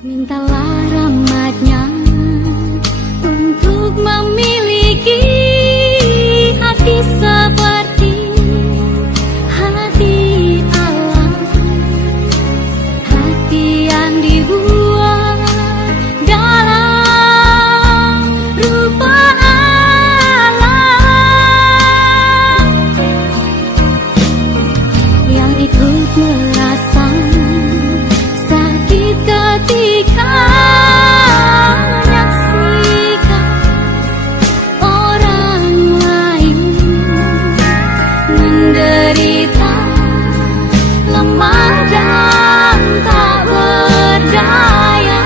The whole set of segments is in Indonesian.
Mintalah rahmat-Nya untuk memiliki hati seperti hati Allah, hati yang dibuat dalam rupa Allah, yang ikut merasa sakit ketika menyaksikan orang lain menderita, lemah dan tak berdaya.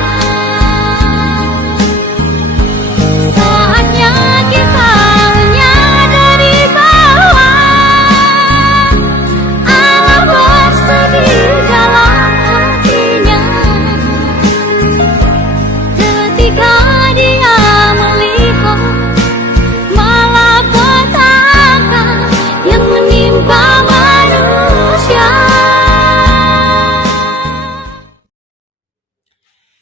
Saatnya kita menyadari bahwa Allah bersedih dalam hatinya ketika Dia melihat malapetaka yang menimpa manusia.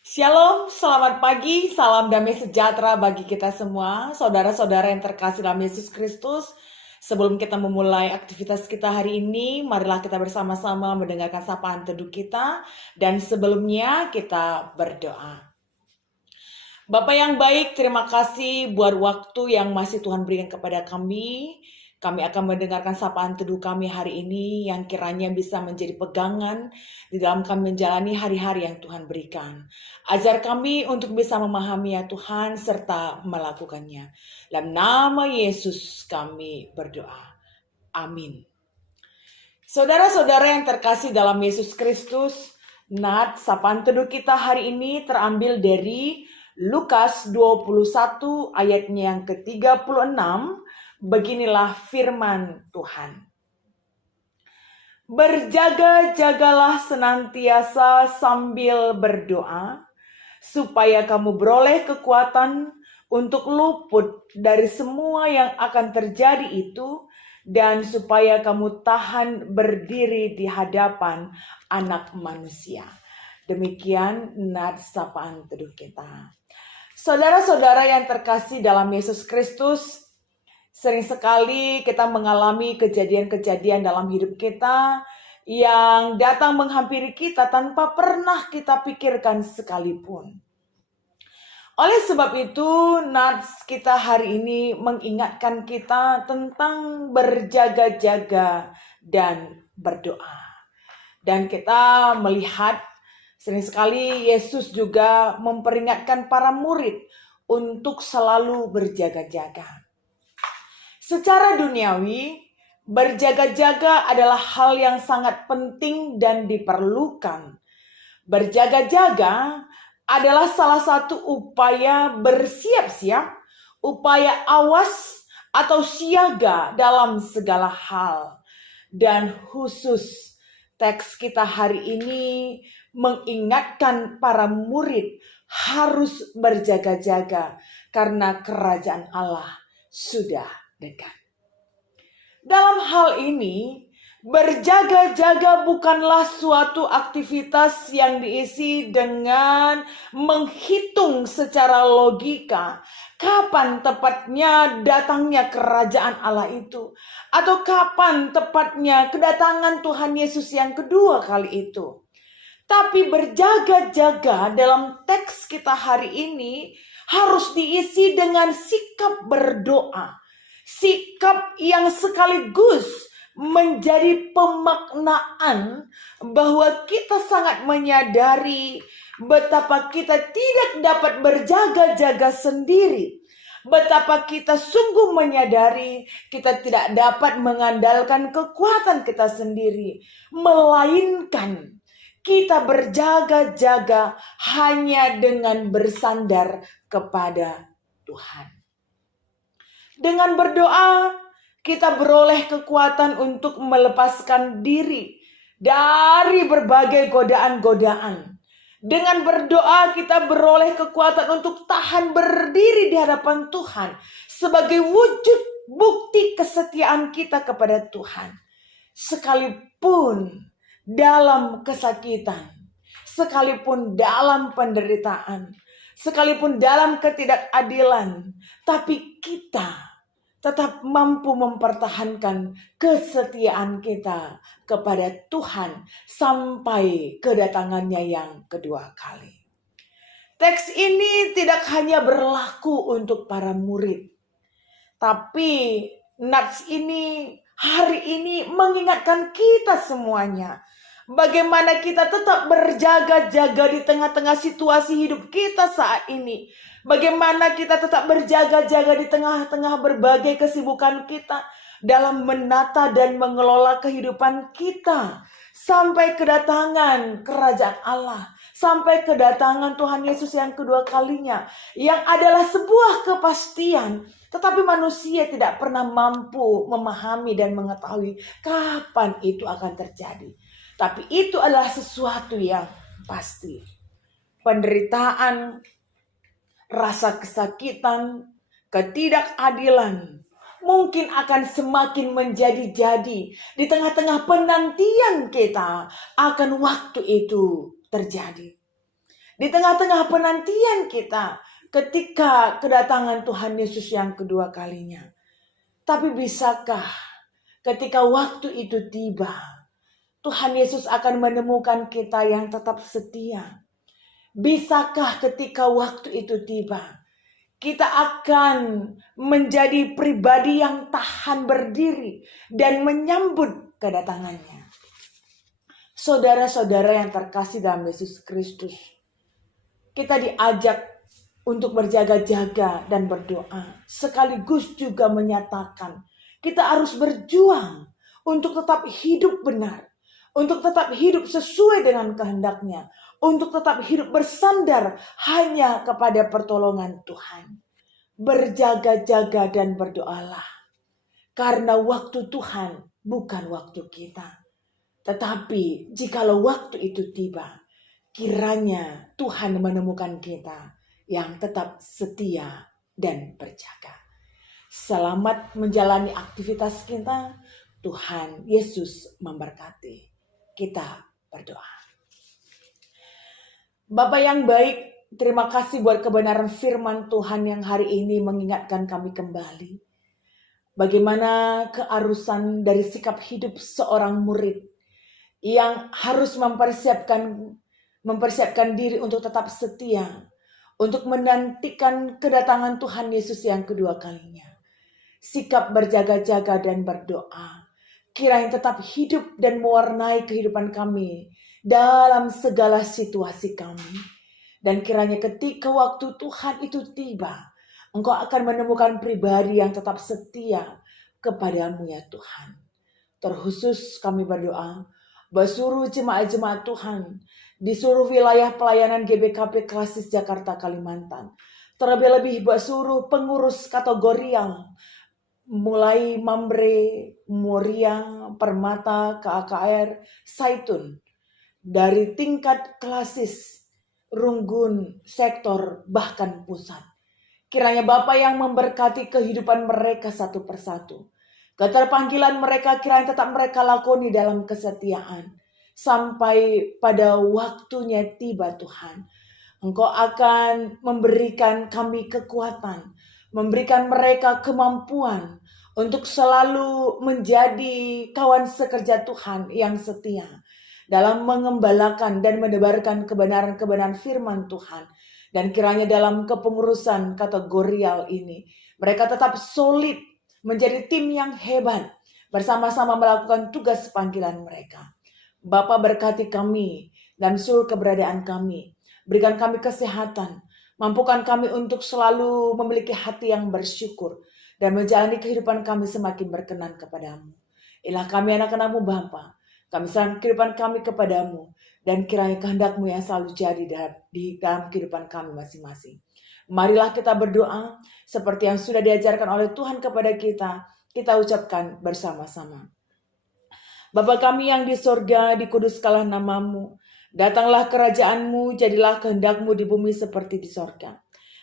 Shalom, selamat pagi, salam damai sejahtera bagi kita semua, saudara-saudara yang terkasih dalam Yesus Kristus. Sebelum kita memulai aktivitas kita hari ini, marilah kita bersama-sama mendengarkan sapaan teduh kita, dan sebelumnya kita berdoa. Bapa yang baik, terima kasih buat waktu yang masih Tuhan berikan kepada kami. Kami akan mendengarkan sapaan teduh kami hari ini yang kiranya bisa menjadi pegangan di dalam kami menjalani hari-hari yang Tuhan berikan. Ajar kami untuk bisa memahami ya Tuhan serta melakukannya. Dalam nama Yesus kami berdoa. Amin. Saudara-saudara yang terkasih dalam Yesus Kristus, sapaan teduh kita hari ini terambil dari Lukas 21 ayatnya yang ke-36. Beginilah firman Tuhan. Berjaga-jagalah senantiasa sambil berdoa, supaya kamu beroleh kekuatan untuk luput dari semua yang akan terjadi itu, dan supaya kamu tahan berdiri di hadapan Anak Manusia. Demikian sapaan teduh kita. Saudara-saudara yang terkasih dalam Yesus Kristus, sering sekali kita mengalami kejadian-kejadian dalam hidup kita yang datang menghampiri kita tanpa pernah kita pikirkan sekalipun. Oleh sebab itu, nats kita hari ini mengingatkan kita tentang berjaga-jaga dan berdoa. Dan kita melihat sering sekali Yesus juga memperingatkan para murid untuk selalu berjaga-jaga. Secara duniawi, berjaga-jaga adalah hal yang sangat penting dan diperlukan. Berjaga-jaga adalah salah satu upaya bersiap-siap, upaya awas atau siaga dalam segala hal. Dan khusus teks kita hari ini mengingatkan para murid harus berjaga-jaga karena kerajaan Allah sudah dekat. Dalam hal ini, berjaga-jaga bukanlah suatu aktivitas yang diisi dengan menghitung secara logika kapan tepatnya datangnya kerajaan Allah itu, atau kapan tepatnya kedatangan Tuhan Yesus yang kedua kali itu. Tapi berjaga-jaga dalam teks kita hari ini harus diisi dengan sikap berdoa. Sikap yang sekaligus menjadi pemaknaan bahwa kita sangat menyadari betapa kita tidak dapat berjaga-jaga sendiri. Betapa kita sungguh menyadari kita tidak dapat mengandalkan kekuatan kita sendiri. Melainkan kita berjaga-jaga hanya dengan bersandar kepada Tuhan. Dengan berdoa, kita beroleh kekuatan untuk melepaskan diri dari berbagai godaan-godaan. Dengan berdoa, kita beroleh kekuatan untuk tahan berdiri di hadapan Tuhan sebagai wujud bukti kesetiaan kita kepada Tuhan. Sekalipun dalam kesakitan, sekalipun dalam penderitaan, sekalipun dalam ketidakadilan, tapi kita tetap mampu mempertahankan kesetiaan kita kepada Tuhan sampai kedatangannya yang kedua kali. Teks ini tidak hanya berlaku untuk para murid, tapi nats ini hari ini mengingatkan kita semuanya. Bagaimana kita tetap berjaga-jaga di tengah-tengah situasi hidup kita saat ini. Bagaimana kita tetap berjaga-jaga di tengah-tengah berbagai kesibukan kita dalam menata dan mengelola kehidupan kita sampai kedatangan kerajaan Allah, sampai kedatangan Tuhan Yesus yang kedua kalinya, yang adalah sebuah kepastian, tetapi manusia tidak pernah mampu memahami dan mengetahui kapan itu akan terjadi. Tapi itu adalah sesuatu yang pasti. Penderitaan, rasa kesakitan, ketidakadilan mungkin akan semakin menjadi-jadi di tengah-tengah penantian kita akan waktu itu terjadi. Di tengah-tengah penantian kita ketika kedatangan Tuhan Yesus yang kedua kalinya. Tapi bisakah ketika waktu itu tiba, Tuhan Yesus akan menemukan kita yang tetap setia? Bisakah ketika waktu itu tiba, kita akan menjadi pribadi yang tahan berdiri dan menyambut kedatangannya? Saudara-saudara yang terkasih dalam Yesus Kristus, kita diajak untuk berjaga-jaga dan berdoa, sekaligus juga menyatakan kita harus berjuang untuk tetap hidup benar, untuk tetap hidup sesuai dengan kehendaknya, untuk tetap hidup bersandar hanya kepada pertolongan Tuhan. Berjaga-jaga dan berdoalah, karena waktu Tuhan bukan waktu kita. Tetapi jikalau waktu itu tiba, kiranya Tuhan menemukan kita yang tetap setia dan berjaga. Selamat menjalani aktivitas kita. Tuhan Yesus memberkati. Kita berdoa. Bapa yang baik, terima kasih buat kebenaran firman Tuhan yang hari ini mengingatkan kami kembali. Bagaimana kearusan dari sikap hidup seorang murid yang harus mempersiapkan diri untuk tetap setia, untuk menantikan kedatangan Tuhan Yesus yang kedua kalinya. Sikap berjaga-jaga dan berdoa kiranya tetap hidup dan mewarnai kehidupan kami dalam segala situasi kami. Dan kiranya ketika waktu Tuhan itu tiba, Engkau akan menemukan pribadi yang tetap setia kepadamu ya Tuhan. Terkhusus kami berdoa buat seluruh jemaat-jemaat Tuhan di seluruh wilayah pelayanan GBKP Klasis Jakarta Kalimantan. Terlebih-lebih buat seluruh pengurus kategorial, mulai Mambre, Moria, Permata, KAKR, Saitun, dari tingkat klasis, Runggun, sektor, bahkan pusat. Kiranya Bapa yang memberkati kehidupan mereka satu persatu. Keterpanggilan mereka kiranya tetap mereka lakoni dalam kesetiaan. Sampai pada waktunya tiba Tuhan, Engkau akan memberikan kami kekuatan, memberikan mereka kemampuan untuk selalu menjadi kawan sekerja Tuhan yang setia dalam mengembalakan dan menebarkan kebenaran-kebenaran firman Tuhan. Dan kiranya dalam kepengurusan kategorial ini, mereka tetap solid, menjadi tim yang hebat, bersama-sama melakukan tugas panggilan mereka. Bapa berkati kami dan seluruh keberadaan kami. Berikan kami kesehatan, mampukan kami untuk selalu memiliki hati yang bersyukur dan menjalani kehidupan kami semakin berkenan kepadamu. Inilah kami anak-anakmu Bapa, kami serahkan kehidupan kami kepadamu, dan kiranya kehendak-Mu yang selalu jadi di dalam kehidupan kami masing-masing. Marilah kita berdoa seperti yang sudah diajarkan oleh Tuhan kepada kita. Kita ucapkan bersama-sama. Bapa kami yang di sorga, dikuduskanlah nama-Mu. Datanglah kerajaan-Mu, jadilah kehendak-Mu di bumi seperti di sorga.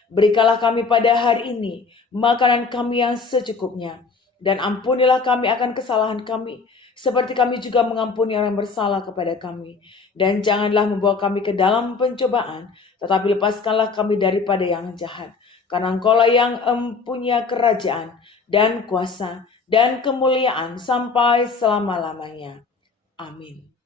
Berikanlah kami pada hari ini makanan kami yang secukupnya. Dan ampunilah kami akan kesalahan kami, seperti kami juga mengampuni orang yang bersalah kepada kami. Dan janganlah membawa kami ke dalam pencobaan, tetapi lepaskanlah kami daripada yang jahat. Karena Engkaulah yang mempunyai kerajaan dan kuasa dan kemuliaan sampai selama-lamanya. Amin.